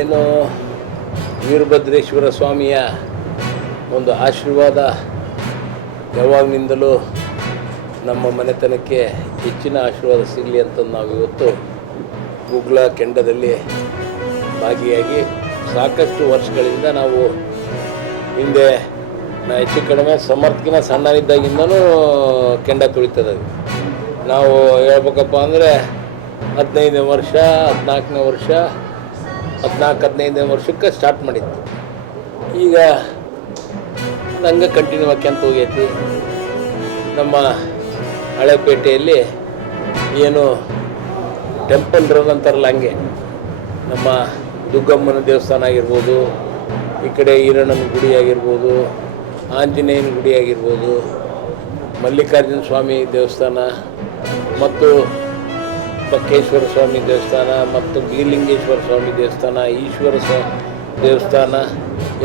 ಏನು ವೀರಭದ್ರೇಶ್ವರ ಸ್ವಾಮಿಯ ಒಂದು ಆಶೀರ್ವಾದ ಯಾವಾಗಲಿಂದಲೂ ನಮ್ಮ ಮನೆತನಕ್ಕೆ ಹೆಚ್ಚಿನ ಆಶೀರ್ವಾದ ಸಿಗಲಿ ಅಂತ ನಾವು ಇವತ್ತು ಗುಗ್ಗಳ ಕೆಂಡದಲ್ಲಿ ಭಾಗಿಯಾಗಿ ಸಾಕಷ್ಟು ವರ್ಷಗಳಿಂದ ನಾವು ಹಿಂದೆ ಹೆಚ್ಚು ಕಡಿಮೆ ಸಮರ್ಥಕಿನ ಸಣ್ಣನಿದ್ದಾಗಿಂದನೂ ಕೆಂಡ ತುಳಿತದೆ. ನಾವು ಹೇಳ್ಬೇಕಪ್ಪ ಅಂದರೆ 15ನೇ ವರ್ಷ 14ನೇ ವರ್ಷ 14-15ನೇ ವರ್ಷಕ್ಕೆ ಸ್ಟಾರ್ಟ್ ಮಾಡಿತ್ತು. ಈಗ ಹಂಗೆ ಕಂಟಿನ್ಯೂ ಆಕ್ಯಂತ ಹೋಗೈತಿ. ನಮ್ಮ ಹಳೆಪೇಟೆಯಲ್ಲಿ ಏನು ಟೆಂಪಲ್ ರನ್ ಅಂತಾರಲ್ಲ ಹಂಗೆ ನಮ್ಮ ದುಗ್ಗಮ್ಮನ ದೇವಸ್ಥಾನ ಆಗಿರ್ಬೋದು, ಈ ಕಡೆ ಈರಣ್ಣನ ಗುಡಿ ಆಗಿರ್ಬೋದು, ಆಂಜನೇಯನ ಗುಡಿ ಆಗಿರ್ಬೋದು, ಮಲ್ಲಿಕಾರ್ಜುನ ಸ್ವಾಮಿ ದೇವಸ್ಥಾನ ಮತ್ತು ಬಕ್ಕೇಶ್ವರ ಸ್ವಾಮಿ ದೇವಸ್ಥಾನ ಮತ್ತು ಬೀರಲಿಂಗೇಶ್ವರ ಸ್ವಾಮಿ ದೇವಸ್ಥಾನ, ಈಶ್ವರ ದೇವಸ್ಥಾನ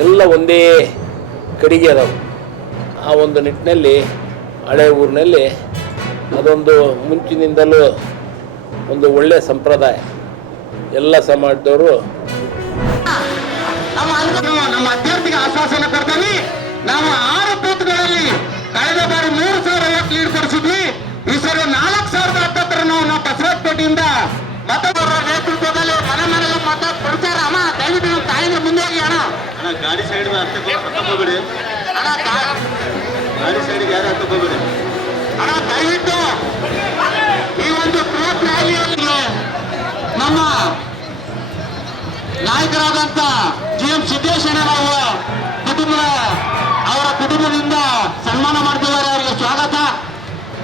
ಎಲ್ಲ ಒಂದೇ ಕಡೆಗೆ ಅದಾವೆ. ಆ ಒಂದು ನಿಟ್ಟಿನಲ್ಲಿ ಹಳೆ ಊರಿನಲ್ಲಿ ಅದೊಂದು ಮುಂಚಿನಿಂದಲೂ ಒಂದು ಒಳ್ಳೆಯ ಸಂಪ್ರದಾಯ. ಎಲ್ಲ ಸಮಾಜದವರು ನಮ್ಮ ಅಭ್ಯರ್ಥಿಗೆ ಆಶ್ವಾಸನೆ ಕೊಡ್ತೀವಿ. ನಾವು 6 ಬೂತ್ಗಳಲ್ಲಿ ಕಳೆದ ಬಾರಿ 3,000 ಲೀಡ್ ಕೊಡಿಸಿದ್ವಿ. ಈ ಸರಿ 4,070 ನಾವು ಬಸವಪೇಟೆಯಿಂದ ಮತದಾರರ ನೇತೃತ್ವದಲ್ಲಿ ಮನೆ ಮನೆಗೆ ಮತ ಕೊಡ್ತಾರ. ಅಮ್ಮ ದಯವಿಟ್ಟು ನಮ್ಮ ತಾಯಿನ ಮುಂದೆ ಹೋಗಿ ಅಣ್ಣ. ಗಾಡಿ ಸೈಡ್ ಹತ್ತಕೋಬೇಡಿ ಅಣ್ಣ, ಗಾಡಿ ಸೈಡ್ಗೆ ಯಾರು ಹತ್ತಕೋಬೇಡಿ ಅಣ್ಣ. ದಯವಿಟ್ಟು ಈ ಒಂದು ಬೃಹತ್ ರ್ಯಾಲಿಯಲ್ಲಿ ನಮ್ಮ ನಾಯಕರಾದಂತ GM ಸಿದ್ದೇಶಣ್ಣ ಅವರ ಕುಟುಂಬದಿಂದ ಸನ್ಮಾನ ಮಾಡ್ತಿದ್ದಾರೆ. ಅವರಿಗೆ ಸ್ವಾಗತ.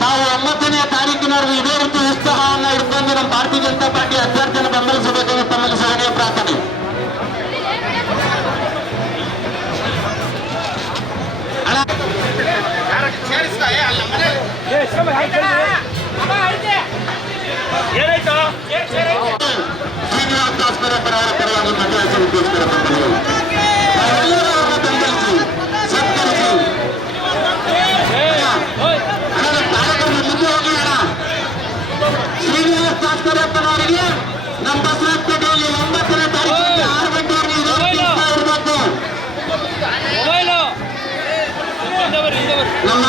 ತಾವು 9ನೇ ತಾರೀಕಿನವರೆಗೂ ಇದೇ ರೀತಿ ಉತ್ಸಾಹವನ್ನು ಇಟ್ಕೊಂಡು ನಮ್ಮ ಭಾರತೀಯ ಜನತಾ ಪಾರ್ಟಿ ಅಭ್ಯರ್ಥಿಯನ್ನು ಬೆಂಬಲಿಸಬೇಕಾಗಿ ತಮ್ಮಲ್ಲಿ ಸಹನೆಯ ಪ್ರಾರ್ಥನೆ. ಶ್ರೀನಿವಾಸ ದಾಸ್ಕರ ಅವರ ಪರವಾಗಿ ಮತಯಾಚನೆಗೋಸ್ಕರ ಶ್ರೀನಿವಾಸ ದಾಸ್ಕರಪ್ಪನವರಿಗೆ ನಮ್ಮ ಬಸವಪೇಟೆಯಲ್ಲಿ 9ನೇ ತಾರೀಕಿಗೆ 6 ಗಂಟೆವರೆಗೆ ಇರಬೇಕು. ನಮ್ಮ